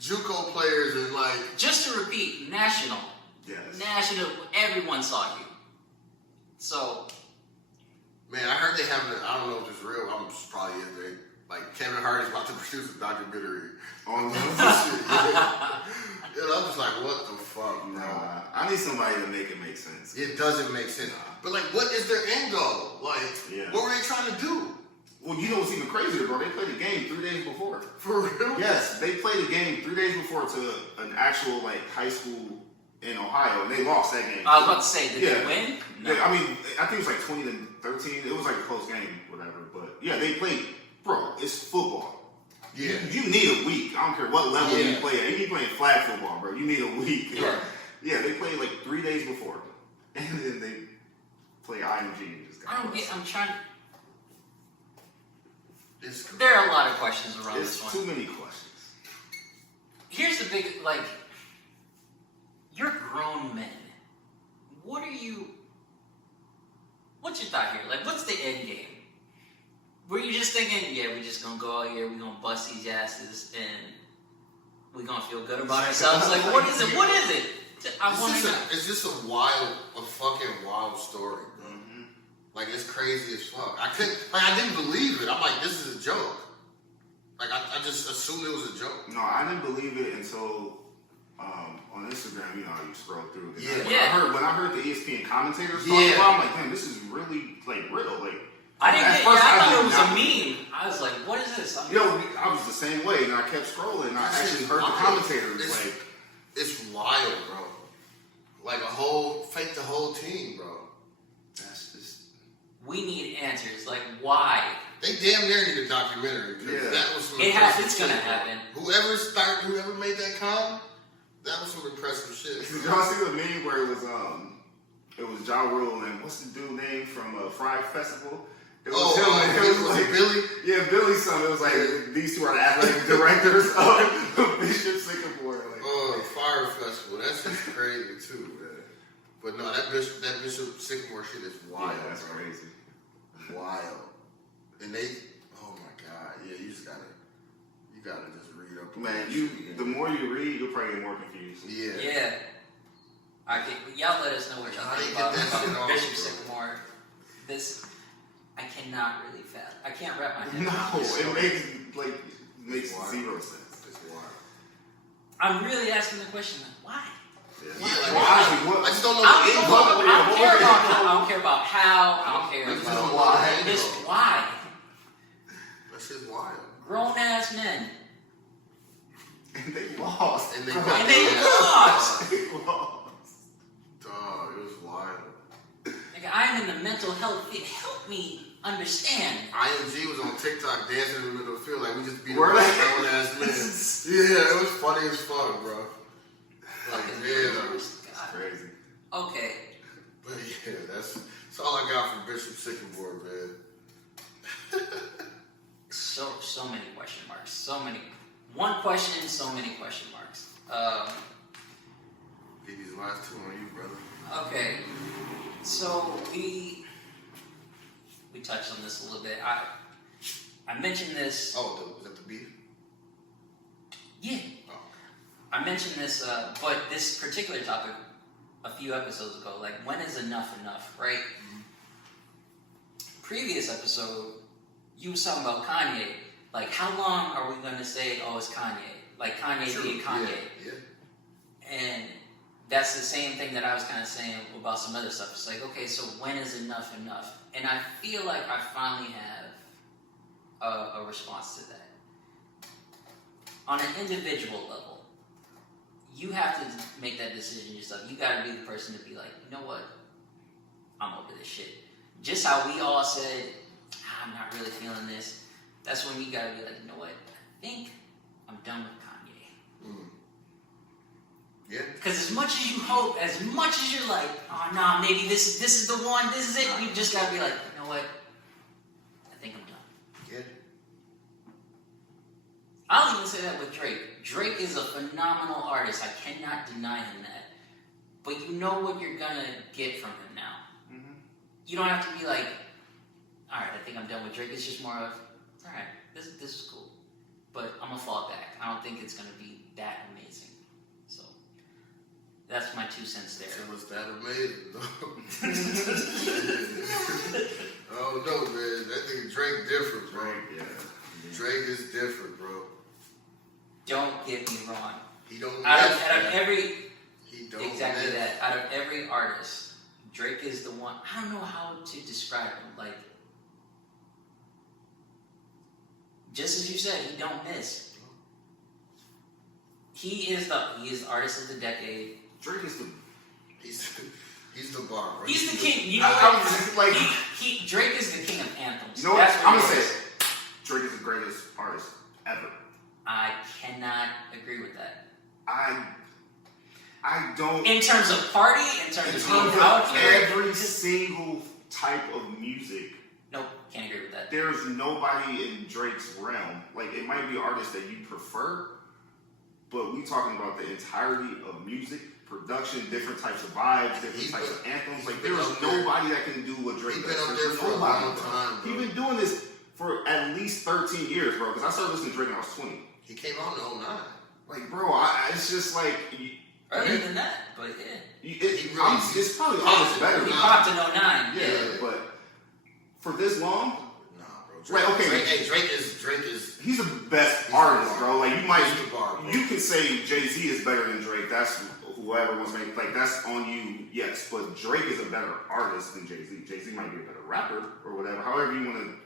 JUCO players, and like. Just to repeat, national. Yes. National. Everyone saw you. So Man, I heard they having I don't know if it's real. I'm probably is. Like, Kevin Hart is about to produce a documentary on this shit. Yeah, I'm just like, what the fuck, bro? Nah, I need somebody to make it make sense. It doesn't make sense. But, like, what is their end goal? Like, Yeah. what were they trying to do? Well, you know what's even crazier, bro? They played the game 3 days before. For real? Yes, they played the game 3 days before to an actual like high school in Ohio, and they lost that game. I was about to say, did Yeah. they win? No. Yeah, I mean, I think it was like 20-13. It was like a close game, whatever. But yeah, they played. Bro, it's football. Yeah. You need a week. I don't care what level you Yeah. play at. Even you playing flag football, bro. You need a week. Yeah. Yeah, they played like 3 days before, and then they play IMG and just got. I don't get. I'm trying. It's There are a lot of questions around It's this too one. many questions. Here's the big You're grown men. What are you? What's your thought here? Like, what's the end game? Were you just thinking, yeah, we're just gonna go out here, we're gonna bust these asses, and we're gonna feel good about ourselves? Like, what is it? What is it? I want to know. It's just a fucking wild story, bro. Mm-hmm. Like, it's crazy as fuck. I didn't believe it. I'm like, this is a joke. Like, I just assumed it was a joke. No, I didn't believe it until on Instagram, you know, you scroll through. When I heard the ESPN commentators talking about it, I'm like, damn, this is really, like, real. Like, I thought it was a meme. I was like, what is this? I was the same way, and I kept scrolling, and I actually heard the commentators. It's wild, bro. Like, fake the whole team, bro. That's just... We need answers. Like, why? They damn near need a documentary. Yeah. That was some It's gonna happen. Whoever made that comment, that was some impressive shit. Did y'all see the meme where it was Ja Rule and what's the dude name from Fried Festival? It was him. It was like Billy. Yeah, Billy's son. It was like these two are the athletic directors of Bishop Sycamore. Like, Fire Festival. That's just crazy too, man. But no, that Bishop Sycamore shit is wild. Yeah, that's bro. crazy. Wild. And oh my god, yeah, you gotta just read up. Man, the more you read, you'll probably get more confused. Yeah. Yeah. Y'all let us know what y'all think about Bishop Sycamore. I cannot really fathom. I can't wrap my head around this. No, it makes zero sense. It's wild. I'm really asking the question, why? Yeah. I just don't know I don't care about how. I don't care about why. Just why. That shit's wild. Grown ass men. And they lost. And they lost. They lost. Dog, it was wild. Like, I'm in the mental health. It helped me understand. IMG was on TikTok dancing in the middle of the field like we just beat a Were grown they? ass man. Yeah, it was funny as fuck, bro. Like, That's crazy. Okay. But yeah, that's all I got from Bishop Sycamore, man. So many question marks. One question, so many question marks. Get these last two on you, brother. Okay. So we touched on this a little bit. I mentioned this. Oh, was that the beef? Yeah. Oh. I mentioned this, but this particular topic a few episodes ago. Like, when is enough, right? Mm-hmm. Previous episode, you was talking about Kanye. Like, how long are we going to say, oh, it's Kanye? Like, Kanye being Kanye. Yeah. And that's the same thing that I was kind of saying about some other stuff. It's like, okay, so when is enough? And I feel like I finally have a response to that. On an individual level, you have to make that decision yourself. You got to be the person to be like, you know what? I'm over this shit. Just how we all said, I'm not really feeling this. That's when you got to be like, you know what? I think I'm done with Kanye. Mm. Yeah. Because as much as you hope, as much as you're like, oh, nah, maybe this is the one, this is it, you just got to be like, you know what? I think I'm done. Yeah. I'll even say that with Drake. Drake is a phenomenal artist. I cannot deny him that. But you know what you're going to get from him now. Mm-hmm. You don't have to be like, all right, I think I'm done with Drake. It's just more of, all right, this is cool. But I'm going to fall back. I don't think it's going to be that amazing. So, that's my 2 cents there. It was that amazing, though. I don't know, man. That nigga Drake different, bro. Drake is different, bro. Don't get me wrong. He don't Out of every... He don't exactly miss. that. Out of every artist, Drake is the one. I don't know how to describe him. Like, just as you said, he don't miss. He is the artist of the decade. Drake is He's the bar, bro. He's the king. You know, Drake is the king of anthems. You know what? I'm gonna say it. Drake is the greatest artist ever. I cannot agree with that. I don't. In terms of party, in terms of being out here, every single type of music. Nope, can't agree with that. There's nobody in Drake's realm. Like, it might be artists that you prefer, but we talking about the entirety of music. production, different types of vibes, different types of anthems. Like there is nobody that can do what Drake does. He's been up there for a long time, bro. He's been doing this for at least 13 years, bro. Because I started listening to Drake when I was 20. He came out in 09. Like, bro, it's just like earlier than that, but yeah. It's probably almost better. He popped in 09. Yeah, but for this long. Nah, bro. Drake, right, okay. Drake is. He's the best artist, bro. Like you can say Jay-Z is better than Drake. That's whoever wants to make like that's on you. Yes, but Drake is a better artist than Jay-Z. Jay-Z might be a better rapper or whatever. However you want to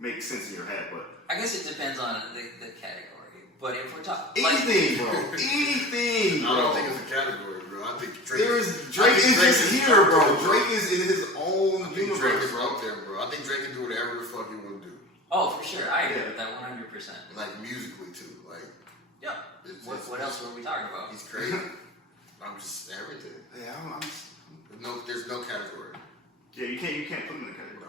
make sense in your head, but I guess it depends on the category. But if we're talking anything, bro, anything, bro. I don't think it's a category, bro. I think Drake. Drake is just here, bro. Drake is in his own universe. Drake is out there, bro. I think Drake can do whatever the fuck he want to do. Oh, for sure, I agree with that 100%. Like musically too, like. Yeah. What else were we talking about? He's crazy. I'm just everything. Yeah, There's no category. Yeah, you can't put him in a category. No.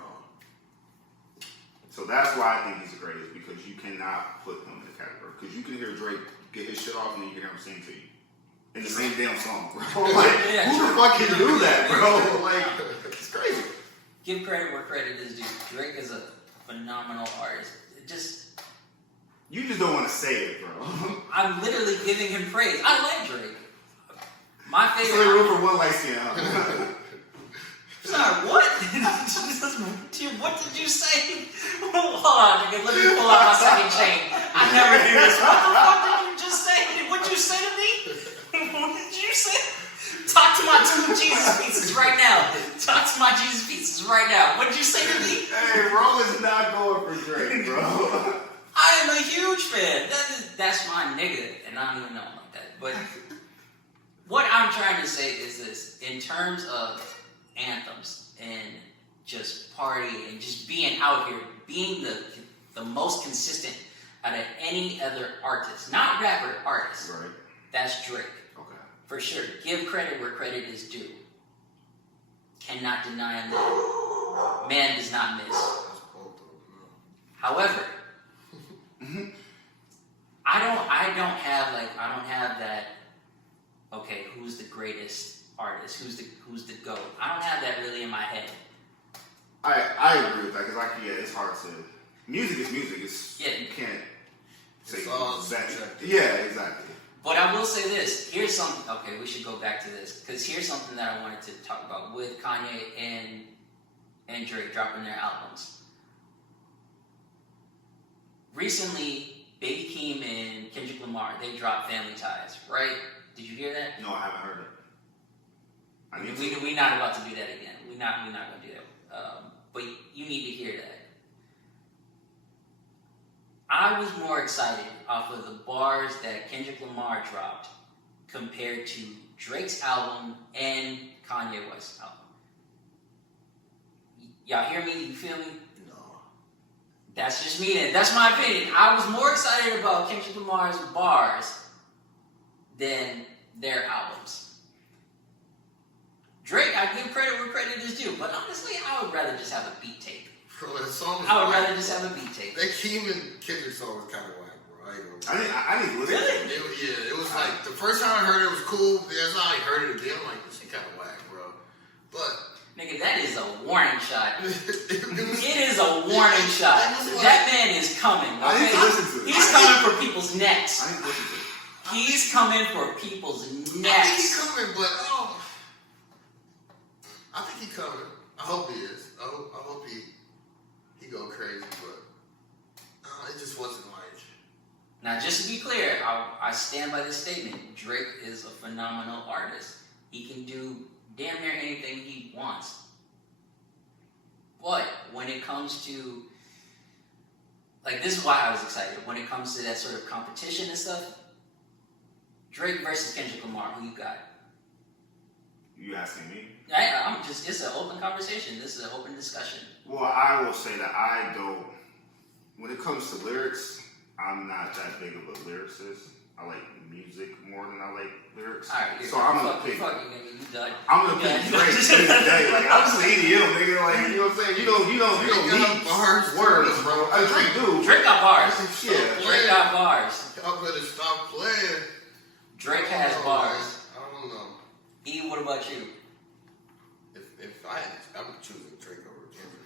So that's why I think he's the greatest because you cannot put him in a category because you can hear Drake get his shit off and then you can hear him sing to you in the same damn song, bro. Like, who the fuck can do that, bro? Like, it's crazy. Give credit where credit is due. Drake is a phenomenal artist. You just don't want to say it, bro. I'm literally giving him praise. I like Drake. My favorite. So room for one light skin, huh? Sorry, what? What did you say? Hold on, nigga. Let me pull out my second chain. I never hear this. What the fuck did you just say? What'd you say to me? What did you say? Talk to my two Jesus pieces right now. Talk to my Jesus pieces right now. What did you say to me? Hey, bro is not going for Drake, bro. I am a huge fan. That's my nigga, and I don't even know him like that. But what I'm trying to say is this: in terms of anthems and just party and just being out here, being the most consistent out of any other artist, not rapper, artist. Right. That's Drake. Okay. For sure. Give credit where credit is due. Cannot deny him that. Man does not miss. However, I don't have that. Okay, who's the greatest artist? Who's the GOAT? I don't have that really in my head. I agree with that because it's hard to. Music is music. You can't say that. Yeah, exactly. But I will say this. Here's something. Okay, we should go back to this because here's something that I wanted to talk about with Kanye and Drake dropping their albums. Recently, Baby Keem and Kendrick Lamar, they dropped Family Ties, right? Did you hear that? No, I haven't heard it. We're not about to do that again. We're not going to do that. But you need to hear that. I was more excited off of the bars that Kendrick Lamar dropped compared to Drake's album and Kanye West's album. Y'all hear me? You feel me? No. That's just me then. That's my opinion. I was more excited about Kendrick Lamar's bars than their albums. Drake, I give credit where credit is due, but honestly, I would rather just have a beat tape. Bro, that song I would rather just have a beat tape. That Keem and Kendrick song was kind of whack, bro. I didn't listen. Really? It was like the first time I heard it was cool. That's how I heard it again. I'm like, this is kind of whack, bro. But nigga, that is a warning shot. It is a warning shot. That man is coming. Okay? I need to listen to it. He's coming for people's necks. I need to listen to it. He's coming for people's I think he's necks. coming, but I think he's coming. I hope he is. I hope he go crazy, but it just wasn't like. Now, just to be clear, I stand by this statement. Drake is a phenomenal artist. He can do damn near anything he wants. But when it comes to, like, this is why I was excited. When it comes to that sort of competition and stuff, Drake versus Kendrick Lamar, who you got? You asking me? It's an open conversation. This is an open discussion. Well, I will say that when it comes to lyrics, I'm not that big of a lyricist. I like music more than I like lyrics. All right, so I'm gonna pick. You done. I'm gonna pick Drake to this day. Like I'm just an EDM nigga. Like you know what I'm saying? You don't need words, bro. Drake do. Drake got bars. Yeah, Drake got bars. Y'all better stop playing. Drake has bars. I don't know. E, what about you? If I had, I would choose Drake over Kendrick.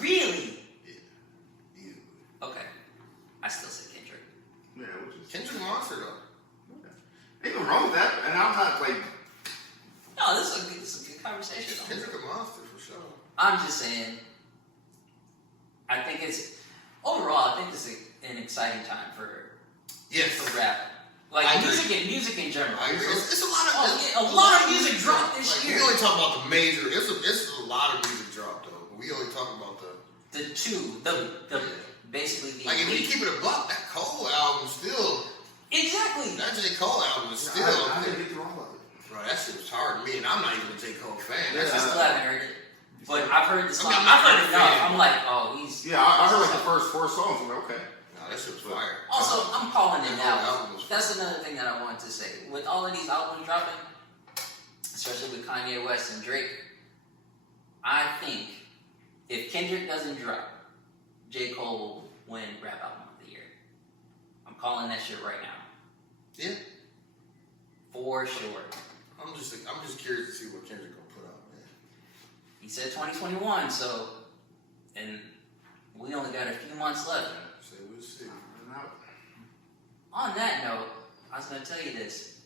Really? Yeah. Easily. Okay. I still say Kendrick. Yeah, which is Kendrick monster though. ain't nothing wrong with that, and I'm not like. No, this is a good conversation. Kendrick a monster for sure. I'm just saying, I think overall, I think it's an exciting time for rap. Like music in general. I agree. It's a lot of a lot of music dropped this year. We only talk about the major. It's a lot of music dropped though. We only talk about the basically the like if we keep it a buck, that Cole album still exactly. That J. Cole album is still. I didn't get through all of it. Bro, that shit was hard to me, and I'm not even a J. Cole fan. I That's still haven't heard it, but I've heard the song. I'm I've not heard a enough. fan. I'm like, oh, he's I heard like the first 4 songs. I'm like, okay. No, that shit was fire. Also, I'm calling it That now. whole album was That's another thing that I wanted to say. With all of these albums dropping, especially with Kanye West and Drake, I think if Kendrick doesn't drop, J. Cole will win Rap Album of the Year. I'm calling that shit right now. Yeah. For sure. I'm just curious to see what Kendrick gonna put out, man. He said 2021, so, and we only got a few months left. So we'll see. On that note, I was going to tell you this.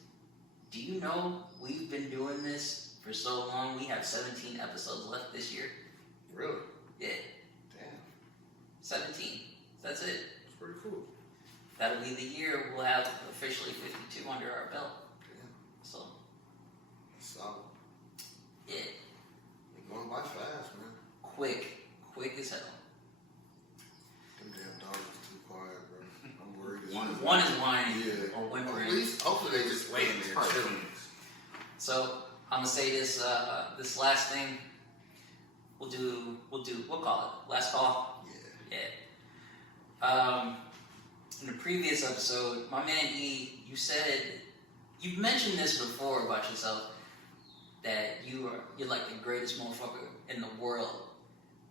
Do you know we've been doing this for so long? We have 17 episodes left this year. Really? Yeah, Damn. 17. That's it. That's pretty cool. That'll be the year we'll have officially 52 under our belt. Damn. So, That's solid. yeah, It going by fast, man. quick as hell. Them damn dogs are too quiet, bro. I'm worried. One is whining Yeah. or At whimpering. least, hopefully they just laying there chilling. So I'm gonna say this this last thing. We'll call it last call. Yeah. Yeah. In the previous episode, my man E, you've mentioned this before about yourself, that you're like the greatest motherfucker in the world,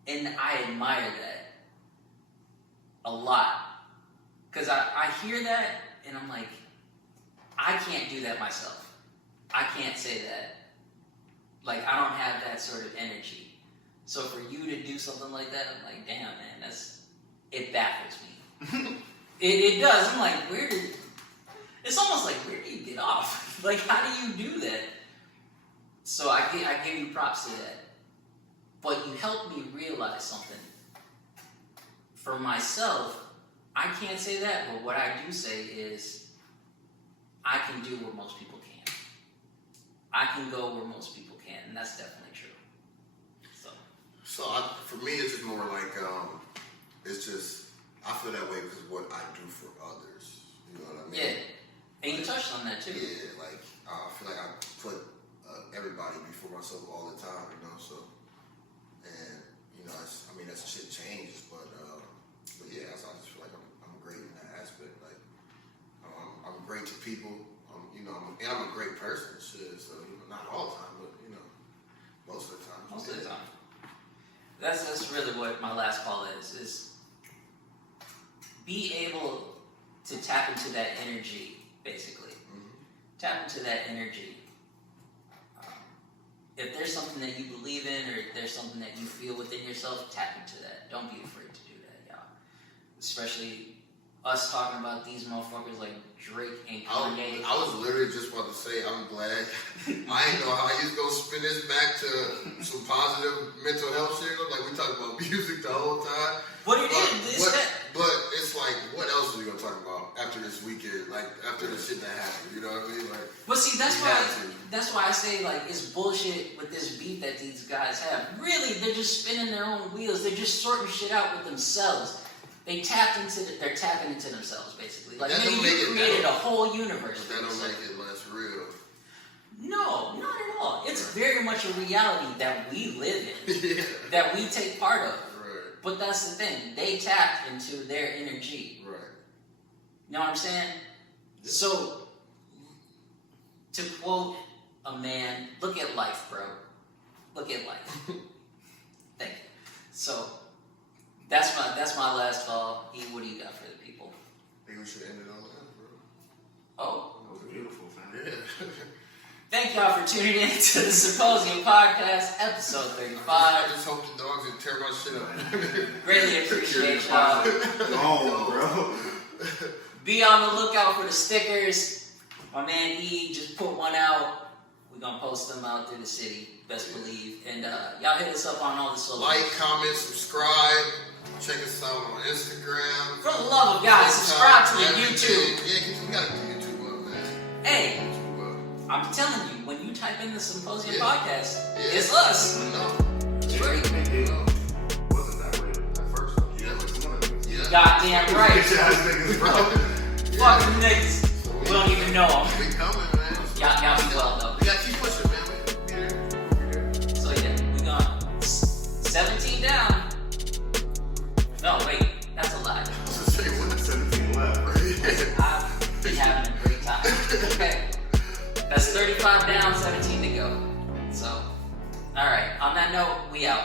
and I admire that a lot, because I hear that and I'm like, I can't do that myself. I can't say that. Like, I don't have that sort of energy. So for you to do something like that, I'm like, damn, man, it baffles me. It does. I'm like, it's almost like, where do you get off? Like, how do you do that? So I give you props to that. But you helped me realize something. For myself, I can't say that, but what I do say is, I can do what most people can't. I can go where most people can't, and that's definitely true. For me, it's just more like, it's just, I feel that way because of what I do for others. You know what I mean? Yeah. And you touched on that too. Yeah, like, I feel like I put everybody before myself all the time, you know, so, and, you know, that shit changes, but yeah, so I just feel like I'm great in that aspect. Like, I'm great to people, and I'm a great person, shit, so, not all the time, but, most of the time. Most of the time. That's really what my last call is be able to tap into that energy, basically. Mm-hmm. Tap into that energy. If there's something that you believe in, or if there's something that you feel within yourself, tap into that. Don't be afraid to do that, y'all. Especially us talking about these motherfuckers like Drake and Kanye. I was literally just about to say, I'm glad. I ain't know how he's gonna spin this back to some positive mental health shit. Like, we talked about music the whole time. But it's like, what else are we gonna talk about after this weekend? Like, after the shit that happened, you know what I mean? Like, but see, that's why I say, like, it's bullshit with this beef that these guys have. Really, they're just spinning their own wheels. They're just sorting shit out with themselves. They're tapping into themselves, basically. Like, maybe you created a whole universe. But that don't make it less real. No, not at all. It's very much a reality that we live in, Yeah. that we take part of. Right. But that's the thing. They tapped into their energy. Right. You know what I'm saying? Yeah. So, to quote a man, look at life, bro. Look at life. Thank you. So, that's my last call. E, what do you got for the people? I think we should end it on that, bro. Oh. That was beautiful, man. Yeah. Thank y'all for tuning in to the Symposium Podcast, episode 35. I just hope the dogs didn't tear my shit up. Greatly appreciate y'all. Oh, bro. Be on the lookout for the stickers. My man E just put one out. We're going to post them out through the city, best believe. And y'all hit us up on all the socials. Like, comment, subscribe. Check us out on Instagram. For the love of God, subscribe to the YouTube. Yeah, we got to do YouTube up, man. Hey, YouTube up. I'm telling you, when you type in the Symposium Yeah. Podcast, Yeah. it's us. No. It's free. It wasn't that way at first. Yeah. Like some of them. Yeah. Goddamn right. Bitch ass niggas, bro. Fuck them niggas. We don't even know them. We coming, man. Y'all be well, though. We got to keep pushing, man. We there. So yeah, we gone 17 down. No, wait, that's a lie. 17 left, right? I've been having a great time. Okay. That's 35 down, 17 to go. So, alright, on that note, we out.